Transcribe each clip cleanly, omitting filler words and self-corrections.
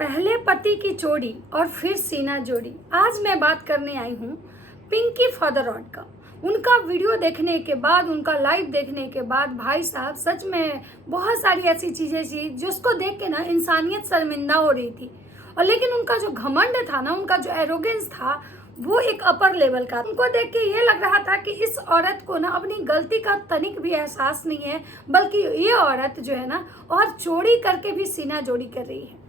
पहले पति की चोरी और फिर सीना जोड़ी। आज मैं बात करने आई हूँ पिंकी फादरॉड का। उनका वीडियो देखने के बाद, उनका लाइव देखने के बाद भाई साहब सच में बहुत सारी ऐसी चीज़ें थी जिसको देख के ना इंसानियत शर्मिंदा हो रही थी। और लेकिन उनका जो घमंड था ना, उनका जो एरोगेंस था, वो एक अपर लेवल का। उनको देख के ये लग रहा था कि इस औरत को ना अपनी गलती का तनिक भी एहसास नहीं है, बल्कि ये औरत जो है ना और चोरी करके भी सीना जोड़ी कर रही है।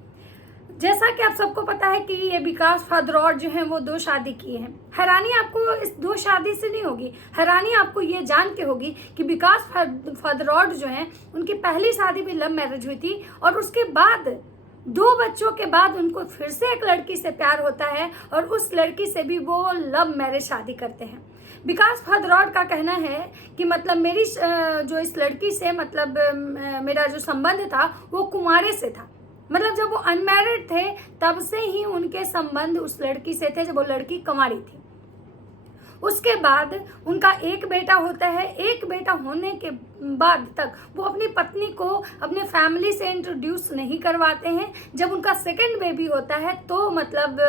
जैसा कि आप सबको पता है कि ये विकास फादरॉड जो हैं वो 2 शादी किए हैं। हैरानी आपको इस 2 शादी से नहीं होगी, हैरानी आपको ये जान के होगी कि विकास फादरॉड जो हैं उनकी पहली शादी भी लव मैरिज हुई थी और उसके बाद 2 बच्चों के बाद उनको फिर से एक लड़की से प्यार होता है और उस लड़की से भी वो लव मैरिज शादी करते हैं। विकास फादरॉड का कहना है कि मतलब मेरी जो इस लड़की से मतलब मेरा जो संबंध था वो कुंवारे से था। मतलब जब वो अनमैरिड थे तब से ही उनके संबंध उस लड़की से थे, जब वो लड़की कुंवारी थी। उसके बाद उनका एक बेटा होता है। एक बेटा होने के बाद तक वो अपनी पत्नी को अपने फैमिली से इंट्रोड्यूस नहीं करवाते हैं। जब उनका सेकंड बेबी होता है तो मतलब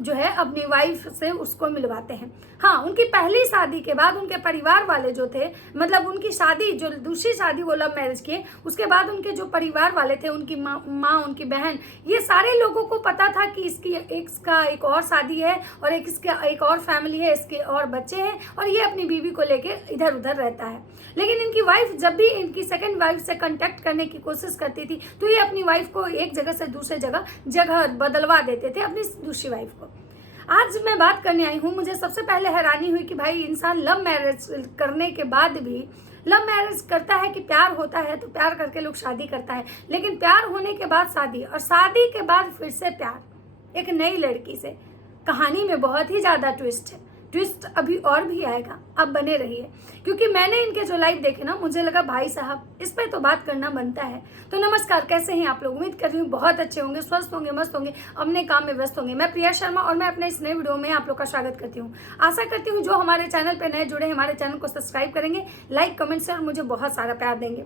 जो है अपनी वाइफ से उसको मिलवाते हैं। हाँ, उनकी पहली शादी के बाद उनके परिवार वाले जो थे, मतलब उनकी शादी जो दूसरी शादी वो लव मैरिज किए, उसके बाद उनके जो परिवार वाले थे, उनकी माँ उनकी बहन, ये सारे लोगों को पता था कि इसका एक और शादी है और इसका एक और फैमिली है, इसके और बच्चे हैं और ये अपनी बीवी को लेके इधर उधर रहता है। लेकिन इनकी वाइफ जब भी इनकी सेकंड वाइफ से कांटेक्ट करने की कोशिश करती थी तो ये अपनी वाइफ को एक जगह से दूसरे जगह बदलवा देते थे अपनी दूसरी वाइफ को। आज मैं बात करने आई हूँ, मुझे सबसे पहले हैरानी हुई कि भाई इंसान लव मैरिज करने के बाद भी, लव मैरिज करता है कि प्यार होता है तो प्यार करके लोग शादी करता है, लेकिन प्यार होने के बाद शादी और शादी के बाद फिर से प्यार एक नई लड़की से। कहानी में बहुत ही ज़्यादा ट्विस्ट है, ट्विस्ट अभी और भी आएगा, आप बने रहिए। क्योंकि मैंने इनके जो लाइव देखे ना, मुझे लगा भाई साहब इस पे तो बात करना बनता है। तो नमस्कार, कैसे हैं आप लोग? उम्मीद कर रही हूँ बहुत अच्छे होंगे, स्वस्थ होंगे, मस्त होंगे, अपने काम में व्यस्त होंगे। मैं प्रिया शर्मा और मैं अपने इस नए वीडियो में आप लोग का स्वागत करती हूँ। आशा करती हूँ जो हमारे चैनल पर नए जुड़े, हमारे चैनल को सब्सक्राइब करेंगे, लाइक कमेंट से और मुझे बहुत सारा प्यार देंगे।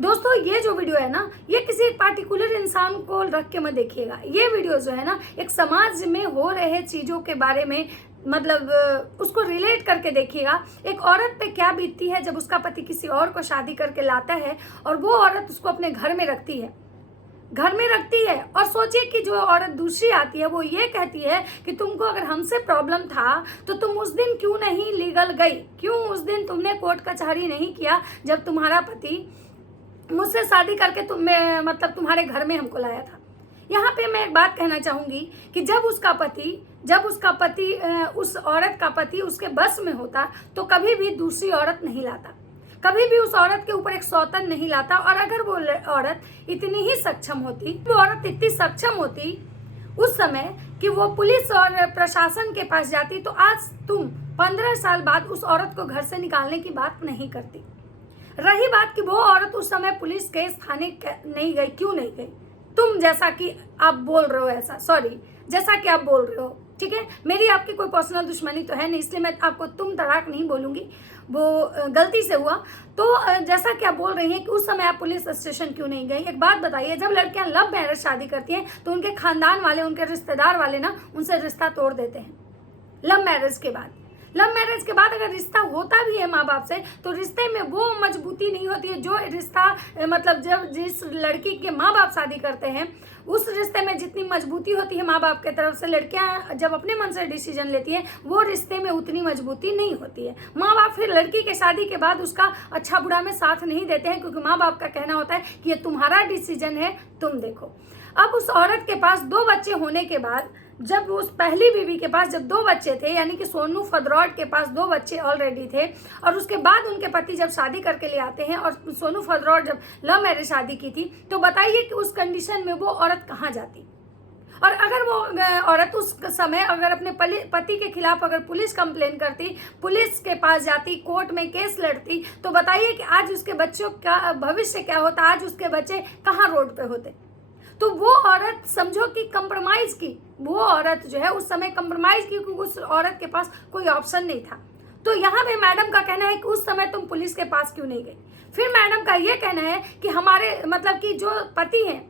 दोस्तों, ये जो वीडियो है ना, ये किसी एक पार्टिकुलर इंसान को रख के मत देखिएगा। ये वीडियो जो है ना, एक समाज में हो रहे चीज़ों के बारे में मतलब उसको रिलेट करके देखिएगा। एक औरत पे क्या बीतती है जब उसका पति किसी और को शादी करके लाता है और वो औरत उसको अपने घर में रखती है, और सोचिए कि जो औरत दूसरी आती है वो ये कहती है कि तुमको अगर हमसे प्रॉब्लम था तो तुम उस दिन क्यों नहीं लीगल गई, क्यों उस दिन तुमने कोर्ट कचहरी नहीं किया जब तुम्हारा पति मुझसे शादी करके मतलब तुम्हारे घर में हमको लाया था। यहाँ पे मैं एक बात कहना चाहूँगी कि जब उसका पति उस औरत का पति उसके बस में होता तो कभी भी दूसरी औरत नहीं लाता, कभी भी उस औरत के ऊपर एक सौतन नहीं लाता। और अगर वो औरत इतनी ही सक्षम होती, वो औरत इतनी सक्षम होती उस समय कि वो पुलिस और प्रशासन के पास जाती, तो आज तुम 15 साल बाद उस औरत को घर से निकालने की बात नहीं करती। रही बात कि वो औरत उस समय पुलिस केस थाने नहीं गई, क्यों नहीं गई? तुम जैसा कि आप बोल रहे हो, ऐसा जैसा कि आप बोल रहे हो, ठीक है। मेरी आपकी कोई पर्सनल दुश्मनी तो है नहीं, इसलिए मैं आपको तुम तड़ाक नहीं बोलूंगी, वो गलती से हुआ। तो जैसा कि आप बोल रही हैं कि उस समय आप पुलिस स्टेशन क्यों नहीं गई। एक बात बताइए, जब लड़कियां लव मैरिज शादी करती हैं तो उनके खानदान वाले, उनके रिश्तेदार वाले ना उनसे रिश्ता तोड़ देते हैं। लव मैरिज के बाद अगर रिश्ता होता भी है माँ बाप से तो रिश्ते में वो मजबूती नहीं होती है जो रिश्ता मतलब जब जिस लड़की के माँ बाप शादी करते हैं उस रिश्ते में जितनी मजबूती होती है माँ बाप की तरफ से, लड़कियां जब अपने मन से डिसीजन लेती है वो रिश्ते में उतनी मजबूती नहीं होती है। माँ बाप फिर लड़की के शादी के बाद उसका अच्छा बुरा में साथ नहीं देते हैं, क्योंकि माँ बाप का कहना होता है कि ये तुम्हारा डिसीजन है, तुम देखो। अब उस औरत के पास 2 बच्चे होने के बाद, जब उस पहली बीवी के पास जब 2 बच्चे थे, यानी कि सोनू फादरॉड के पास 2 बच्चे ऑलरेडी थे, और उसके बाद उनके पति जब शादी करके ले आते हैं और सोनू फादरॉड जब लव मैरिज शादी की थी, तो बताइए कि उस कंडीशन में वो औरत कहाँ जाती। और अगर वो औरत उस समय अगर अपने पति के खिलाफ अगर पुलिस कंप्लेन करती, पुलिस के पास जाती, कोर्ट में केस लड़ती, तो बताइए कि आज उसके बच्चों का भविष्य क्या होता, आज उसके बच्चे कहाँ रोड पे होते। तो वो औरत समझो कि कंप्रोमाइज की, वो औरत जो है उस समय कंप्रोमाइज की, क्योंकि उस औरत के पास कोई ऑप्शन नहीं था। तो यहाँ पे मैडम का कहना है कि उस समय तुम पुलिस के पास क्यों नहीं गई। फिर मैडम का ये कहना है कि हमारे मतलब कि जो पति हैं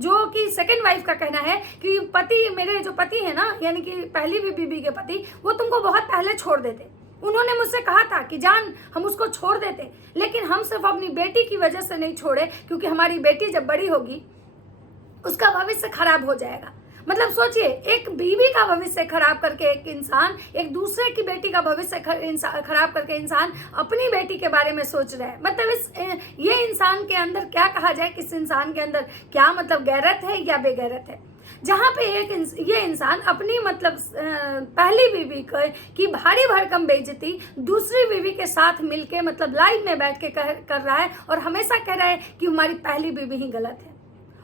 जो कि सेकंड वाइफ का कहना है कि पति, मेरे जो पति है ना, यानी कि पहली बीबी के पति, वो तुमको बहुत पहले छोड़ देते। उन्होंने मुझसे कहा था कि जान हम उसको छोड़ देते, लेकिन हम सिर्फ अपनी बेटी की वजह से नहीं छोड़े, क्योंकि हमारी बेटी जब बड़ी होगी उसका भविष्य खराब हो जाएगा। मतलब सोचिए, एक बीवी का भविष्य खराब करके एक इंसान, एक दूसरे की बेटी का भविष्य खराब करके इंसान अपनी बेटी के बारे में सोच रहा है। मतलब ये इंसान के अंदर क्या कहा जाए, किस इंसान के अंदर क्या मतलब गैरत है या बेगैरत है, जहाँ पे ये इंसान अपनी मतलब पहली बीवी की भारी भरकम बेइज्जती दूसरी बीवी के साथ मिलके मतलब लाइव में बैठ के कर रहा है और हमेशा कह रहा है कि हमारी पहली बीवी ही गलत है।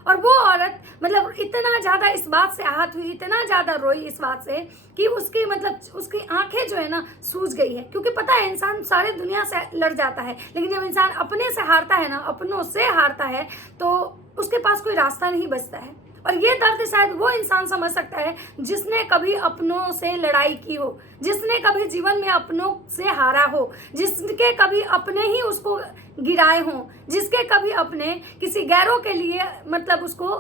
और वो औरत मतलब इतना ज़्यादा इस बात से आहत हुई, इतना ज़्यादा रोई इस बात से कि उसकी मतलब उसकी आंखें जो है ना सूज गई है। क्योंकि पता है, इंसान सारे दुनिया से लड़ जाता है, लेकिन जब इंसान अपने से हारता है ना, अपनों से हारता है, तो उसके पास कोई रास्ता नहीं बचता है। और ये दर्द शायद वो इंसान समझ सकता है जिसने कभी अपनों से लड़ाई की हो, जिसने कभी जीवन में अपनों से हारा हो, जिसके कभी अपने ही उसको गिराए हों, जिसके कभी अपने किसी गैरों के लिए मतलब उसको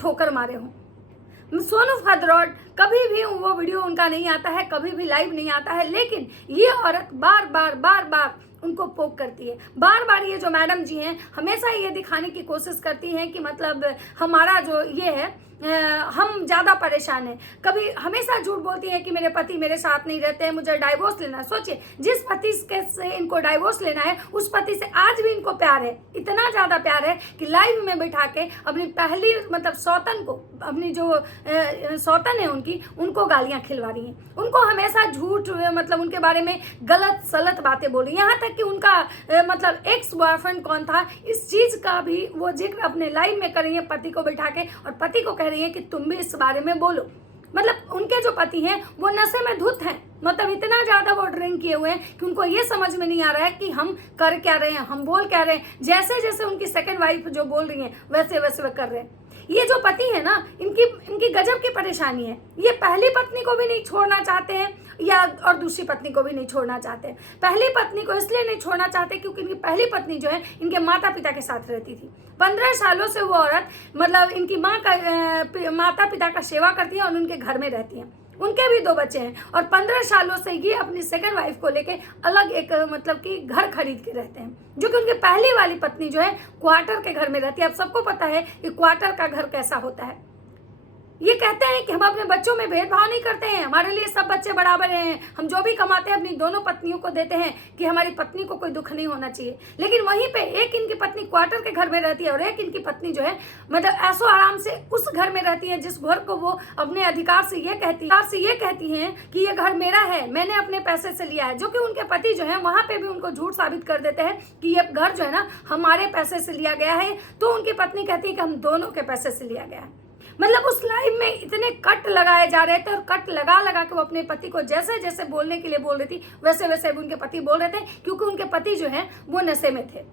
ठोकर मारे हों। सोनू फदरौट कभी भी वो वीडियो उनका नहीं आता है, कभी भी लाइव नहीं आता है, लेकिन ये औरत बार बार उनको पोक करती है। बार बार ये जो मैडम जी हैं हमेशा ये दिखाने की कोशिश करती हैं कि मतलब हमारा जो ये है हम ज़्यादा परेशान हैं। कभी हमेशा झूठ बोलती है कि मेरे पति मेरे साथ नहीं रहते हैं, मुझे डाइवोर्स लेना है। सोचिए, जिस पति से इनको डाइवोर्स लेना है उस पति से आज भी इनको प्यार है, इतना ज़्यादा प्यार है कि लाइव में बिठा के अपनी पहली मतलब सौतन को, अपनी जो सौतन है उनको गालियाँ खिलवा रही हैं, उनको हमेशा झूठ मतलब उनके बारे में गलत सलत बातें बोल रही हैं। यहाँ तक कि उनका मतलब एक्स बॉयफ्रेंड कौन था इस चीज़ का भी वो जिक्र अपने लाइव में कर रही है पति को बिठा के, और पति को कह रही है कि तुम भी इस बारे में बोलो। मतलब उनके जो पति हैं वो नशे में धुत हैं, मतलब इतना ज़्यादा वो ड्रिंक किए हुए हैं कि उनको ये समझ में नहीं आ रहा है कि हम कर क्या रहे हैं, हम बोल क्या रहे हैं। जैसे जैसे उनकी सेकंड वाइफ जो बोल रही हैं वैसे वैसे वे कर रहे हैं। ये जो पति है ना, इनकी गजब की परेशानी है। ये पहली पत्नी को भी नहीं छोड़ना चाहते हैं या और दूसरी पत्नी को भी नहीं छोड़ना चाहते। पहली पत्नी को इसलिए नहीं छोड़ना चाहते क्योंकि इनकी पहली पत्नी जो है इनके माता पिता के साथ रहती थी। 15 सालों से वो औरत मतलब इनकी माता पिता का सेवा करती है और उनके घर में रहती है। उनके भी 2 बच्चे हैं और 15 सालों से ये अपनी सेकंड वाइफ को लेके अलग एक मतलब कि घर खरीद के रहते हैं, जो कि उनकी पहली वाली पत्नी जो है क्वार्टर के घर में रहती है। अब सबको पता है कि क्वार्टर का घर कैसा होता है। ये कहते हैं कि हम अपने बच्चों में भेदभाव नहीं करते हैं, हमारे लिए सब बच्चे बराबर हैं, हम जो भी कमाते हैं अपनी दोनों पत्नियों को देते हैं कि हमारी पत्नी को कोई दुख नहीं होना चाहिए। लेकिन वहीं पे एक इनकी पत्नी क्वार्टर के घर में रहती है और एक इनकी पत्नी जो है मतलब ऐसो आराम से उस घर में रहती है जिस घर को वो अपने अधिकार से ये कहती हैं कि ये घर मेरा है, मैंने अपने पैसे से लिया है। जो कि उनके पति जो है वहाँ पे भी उनको झूठ साबित कर देते हैं कि ये घर जो है ना हमारे पैसे से लिया गया है, तो उनकी पत्नी कहती है कि हम दोनों के पैसे से लिया गया है। मतलब उस लाइव में इतने कट लगाए जा रहे थे और कट लगा के वो अपने पति को जैसे जैसे बोलने के लिए बोल रही थी वैसे वैसे उनके पति बोल रहे थे, क्योंकि उनके पति जो है वो नशे में थे।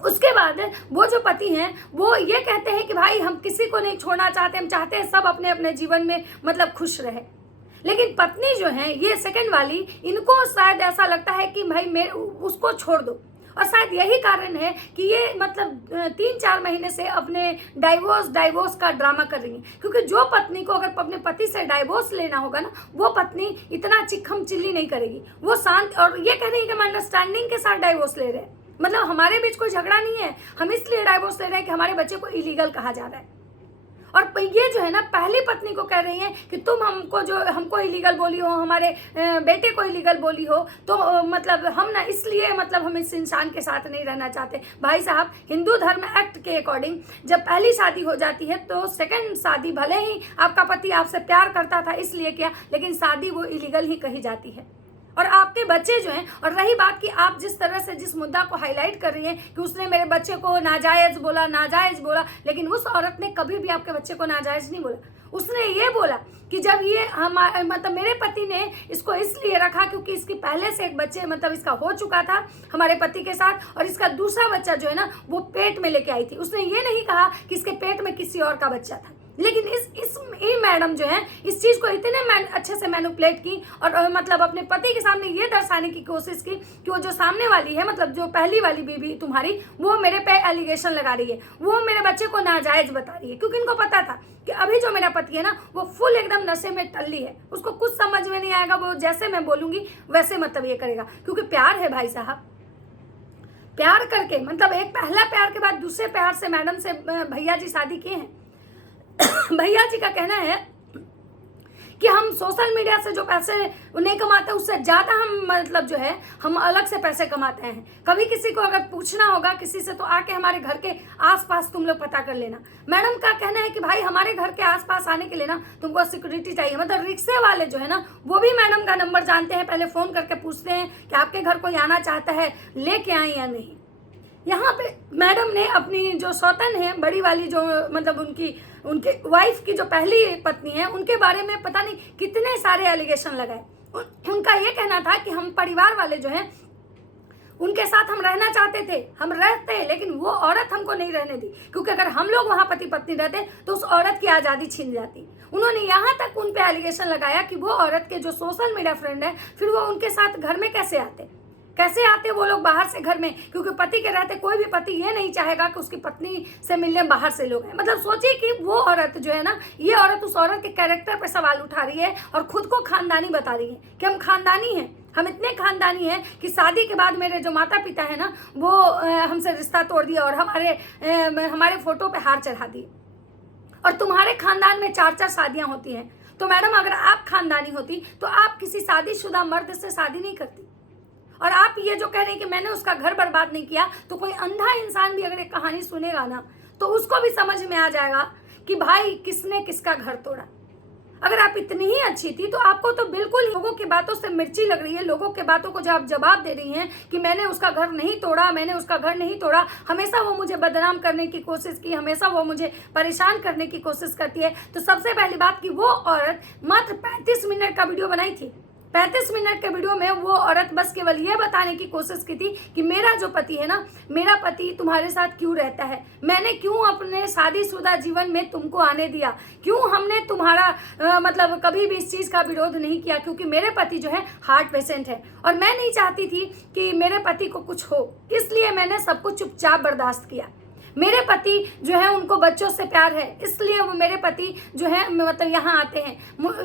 उसके बाद वो जो पति हैं वो ये कहते हैं कि भाई हम किसी को नहीं छोड़ना चाहते, हम चाहते हैं सब अपने अपने जीवन में मतलब खुश रहे। लेकिन पत्नी जो है ये सेकंड वाली, इनको शायद ऐसा लगता है कि भाई उसको छोड़ दो। और शायद यही कारण है कि ये मतलब 3-4 महीने से अपने डाइवोर्स का ड्रामा कर रही है। क्योंकि जो पत्नी को अगर अपने पति से डाइवोर्स लेना होगा ना, वो पत्नी इतना चिक्खम चिल्ली नहीं करेगी, वो शांत। और ये कह रही है कि हम अंडरस्टैंडिंग के साथ डाइवोर्स ले रहे हैं, मतलब हमारे बीच कोई झगड़ा नहीं है, हम इसलिए डाइवोर्स ले रहे हैं कि हमारे बच्चे को इलीगल कहा जा रहा है। और ये जो है ना पहली पत्नी को कह रही हैं कि तुम हमको इलीगल बोली हो, हमारे बेटे को इलीगल बोली हो, तो मतलब हम ना इसलिए मतलब हम इस इंसान के साथ नहीं रहना चाहते। भाई साहब, हिंदू धर्म एक्ट के अकॉर्डिंग जब पहली शादी हो जाती है तो सेकंड शादी, भले ही आपका पति आपसे प्यार करता था इसलिए किया, लेकिन शादी वो इलीगल ही कही जाती है। और आपके बच्चे जो हैं, और रही बात कि आप जिस तरह से जिस मुद्दा को हाईलाइट कर रही हैं कि उसने मेरे बच्चे को नाजायज बोला, लेकिन उस औरत ने कभी भी आपके बच्चे को नाजायज नहीं बोला। उसने ये बोला कि जब ये मतलब मेरे पति ने इसको इसलिए रखा क्योंकि इसकी पहले से एक बच्चे मतलब इसका हो चुका था हमारे पति के साथ, और इसका दूसरा बच्चा जो है ना वो पेट में लेके आई थी। उसने ये नहीं कहा कि इसके पेट में किसी और का बच्चा था। लेकिन ये मैडम जो है इस चीज़ को इतने अच्छे से मैनिपुलेट की और मतलब अपने पति के सामने ये दर्शाने की कोशिश की कि वो जो सामने वाली है, मतलब जो पहली वाली बीवी तुम्हारी, वो मेरे पे एलिगेशन लगा रही है, वो मेरे बच्चे को नाजायज बता रही है। क्योंकि इनको पता था कि अभी जो मेरा पति है ना वो फुल एकदम नशे में टल्ली है, उसको कुछ समझ में नहीं आएगा, वो जैसे मैं बोलूंगी वैसे मतलब ये करेगा। क्योंकि प्यार है भाई साहब, प्यार करके मतलब एक पहला प्यार के बाद दूसरे प्यार से मैडम से भैया जी शादी किए हैं। भैया जी का कहना है कि हम सोशल मीडिया से जो पैसे नहीं कमाते उससे ज़्यादा हम मतलब जो है हम अलग से पैसे कमाते हैं। कभी किसी को अगर पूछना होगा किसी से तो आके हमारे घर के आसपास तुम लोग पता कर लेना। मैडम का कहना है कि भाई हमारे घर के आसपास आने के लिए ना तुमको सिक्योरिटी चाहिए, मतलब रिक्शे वाले जो है ना वो भी मैडम का नंबर जानते हैं, पहले फ़ोन करके पूछते हैं कि आपके घर कोई आना चाहता है, लेके आए या नहीं। यहाँ पे मैडम ने अपनी जो सौतन है बड़ी वाली, जो मतलब उनके वाइफ की जो पहली पत्नी है, उनके बारे में पता नहीं कितने सारे एलिगेशन लगाए। उनका ये कहना था कि हम परिवार वाले जो हैं उनके साथ हम रहना चाहते थे, हम रहते, लेकिन वो औरत हमको नहीं रहने दी, क्योंकि अगर हम लोग वहाँ पति पत्नी रहते तो उस औरत की आज़ादी छीन जाती। उन्होंने यहाँ तक उन पे एलिगेशन लगाया कि वो औरत के जो सोशल मीडिया फ्रेंड है फिर वो उनके साथ घर में कैसे आते वो लोग बाहर से घर में, क्योंकि पति के रहते कोई भी पति ये नहीं चाहेगा कि उसकी पत्नी से मिलने बाहर से लोग हैं। मतलब सोचिए कि वो औरत जो है ना, ये औरत उस औरत के कैरेक्टर पर सवाल उठा रही है और खुद को खानदानी बता रही है कि हम खानदानी हैं, हम इतने खानदानी हैं कि शादी के बाद मेरे जो माता पिता है ना वो हमसे रिश्ता तोड़ दिया और हमारे फोटो पे हार चढ़ा दिए, और तुम्हारे खानदान में 4-4 शादियाँ होती हैं। तो मैडम अगर आप खानदानी होती तो आप किसी शादीशुदा मर्द से शादी नहीं करती। और आप ये जो कह रहे हैं कि मैंने उसका घर बर्बाद नहीं किया, तो कोई अंधा इंसान भी अगर एक कहानी सुनेगा ना तो उसको भी समझ में आ जाएगा कि भाई किसने किसका घर तोड़ा। अगर आप इतनी ही अच्छी थी तो आपको तो बिल्कुल लोगों की बातों से मिर्ची लग रही है, लोगों के बातों को जब आप जवाब दे रही हैं कि मैंने उसका घर नहीं तोड़ा, मैंने उसका घर नहीं तोड़ा, हमेशा वो मुझे बदनाम करने की कोशिश की, हमेशा वो मुझे परेशान करने की कोशिश करती है। तो सबसे पहली बात कि वो औरत मात्र 35 मिनट का वीडियो बनाई थी। 35 मिनट के वीडियो में वो औरत बस केवल ये बताने की कोशिश की थी कि मेरा जो पति है ना, मेरा पति तुम्हारे साथ क्यों रहता है, मैंने क्यों अपने शादीशुदा जीवन में तुमको आने दिया, क्यों हमने तुम्हारा मतलब कभी भी इस चीज़ का विरोध नहीं किया, क्योंकि मेरे पति जो है हार्ट पेशेंट है और मैं नहीं चाहती थी कि मेरे पति को कुछ हो, इसलिए मैंने सब कुछ चुपचाप बर्दाश्त किया। मेरे पति जो है उनको बच्चों से प्यार है, इसलिए वो मेरे पति जो है मतलब यहाँ आते हैं।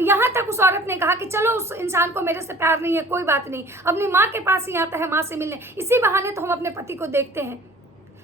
यहाँ तक उस औरत ने कहा कि चलो उस इंसान को मेरे से प्यार नहीं है, कोई बात नहीं, अपनी माँ के पास ही आता है माँ से मिलने, इसी बहाने तो हम अपने पति को देखते हैं।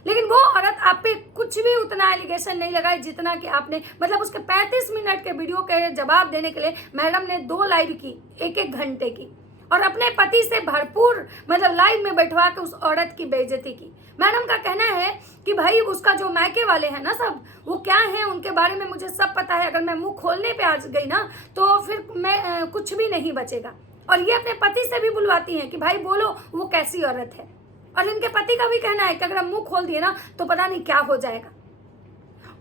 लेकिन वो औरत आप पे कुछ भी उतना एलिगेशन नहीं लगाई जितना कि आपने, मतलब उसके 35 मिनट के वीडियो के जवाब देने के लिए मैडम ने 2 लाइव की 1-1 घंटे की, और अपने पति से भरपूर मतलब लाइव में बैठवा के उस औरत की बेइज्जती की। मैडम का कहना है कि भाई उसका जो मायके वाले हैं ना सब, वो क्या हैं उनके बारे में मुझे सब पता है, अगर मैं मुंह खोलने पे आ गई ना तो फिर मैं कुछ भी नहीं बचेगा। और ये अपने पति से भी बुलवाती हैं कि भाई बोलो वो कैसी औरत है, और इनके पति का भी कहना है कि अगर हम मुंह खोल दिए ना तो पता नहीं क्या हो जाएगा।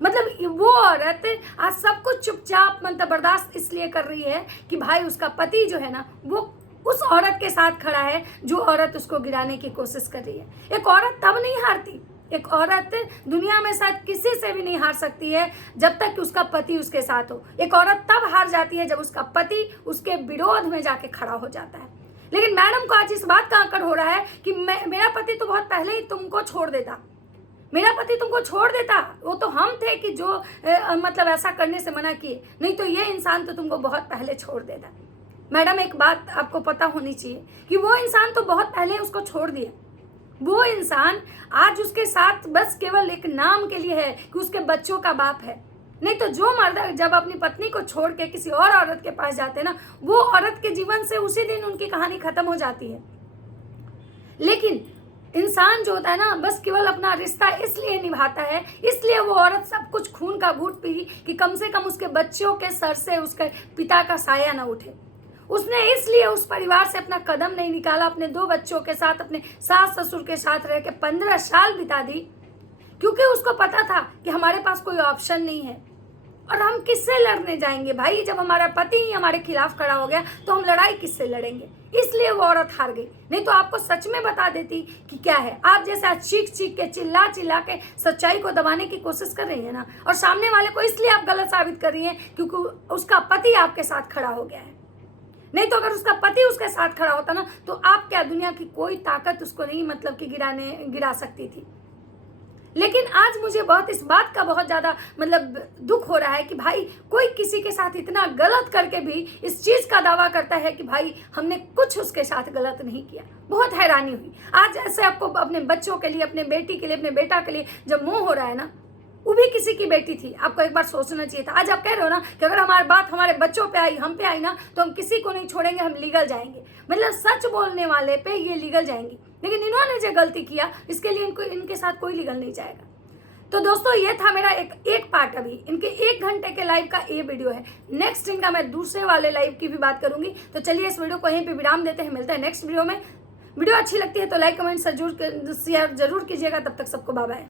मतलब वो औरत आज सब कुछ चुपचाप मतलब बर्दाश्त इसलिए कर रही है कि भाई उसका पति जो है ना वो उस औरत के साथ खड़ा है जो औरत उसको गिराने की कोशिश कर रही है। एक औरत तब नहीं हारती, एक औरत दुनिया में शायद किसी से भी नहीं हार सकती है जब तक कि उसका पति उसके साथ हो। एक औरत तब हार जाती है जब उसका पति उसके विरोध में जाके खड़ा हो जाता है। लेकिन मैडम को आज इस बात का आकर हो रहा है कि मेरा पति तो बहुत पहले ही तुमको छोड़ देता, मेरा पति तुमको छोड़ देता, वो तो हम थे कि जो मतलब ऐसा करने से मना किए, नहीं तो ये इंसान तो तुमको बहुत पहले छोड़ देता। मैडम एक बात आपको पता होनी चाहिए कि वो इंसान तो बहुत पहले उसको छोड़ दिया, वो इंसान आज उसके साथ बस केवल एक नाम के लिए है कि उसके बच्चों का बाप है। नहीं तो जो मर्द जब अपनी पत्नी को छोड़ के किसी और औरत के पास जाते हैं ना, वो औरत के जीवन से उसी दिन उनकी कहानी खत्म हो जाती है। लेकिन इंसान जो होता है ना बस केवल अपना रिश्ता इसलिए निभाता है, इसलिए वो औरत सब कुछ खून का घूंट पी कि कम से कम उसके बच्चों के सर से उसके पिता का साया ना उठे। उसने इसलिए उस परिवार से अपना कदम नहीं निकाला, अपने 2 बच्चों के साथ अपने सास ससुर के साथ रह के 15 साल बिता दी, क्योंकि उसको पता था कि हमारे पास कोई ऑप्शन नहीं है। और हम किससे लड़ने जाएंगे भाई? जब हमारा पति ही हमारे खिलाफ खड़ा हो गया तो हम लड़ाई किससे लड़ेंगे? इसलिए वो औरत हार गई, नहीं तो आपको सच में बता देती कि क्या है। आप जैसे आज चीख चीख के चिल्ला चिल्ला के सच्चाई को दबाने की कोशिश कर रही है ना, और सामने वाले को इसलिए आप गलत साबित कर रही हैं क्योंकि उसका पति आपके साथ खड़ा हो गया है। नहीं तो अगर उसका पति उसके साथ खड़ा होता ना, तो आप क्या, दुनिया की कोई ताकत उसको नहीं मतलब कि गिरा सकती थी। लेकिन आज मुझे बहुत इस बात का बहुत ज़्यादा मतलब दुख हो रहा है कि भाई कोई किसी के साथ इतना गलत करके भी इस चीज़ का दावा करता है कि भाई हमने कुछ उसके साथ गलत नहीं किया। बहुत हैरानी हुई। आज ऐसे आपको अपने बच्चों के लिए, अपने बेटी के लिए, अपने बेटा के लिए जब मोह हो रहा है ना, वो भी किसी की बेटी थी, आपको एक बार सोचना चाहिए था। आज आप कह रहे हो ना कि अगर हमारी बात हमारे बच्चों पे आई, हम पे आई ना, तो हम किसी को नहीं छोड़ेंगे, हम लीगल जाएंगे। मतलब सच बोलने वाले पे ये लीगल जाएंगी, लेकिन इन्होंने जो गलती किया इसके लिए इनके साथ कोई लीगल नहीं जाएगा। तो दोस्तों ये था मेरा एक पार्ट। अभी इनके 1 घंटे के लाइव का ये वीडियो है। नेक्स्ट इनका मैं दूसरे वाले लाइव की भी बात करूंगी। तो चलिए इस वीडियो को यहीं पे विराम देते हैं, मिलते हैं नेक्स्ट वीडियो में। वीडियो अच्छी लगती है तो लाइक कमेंट शेयर जरूर कीजिएगा। तब तक सबको बाय बाय।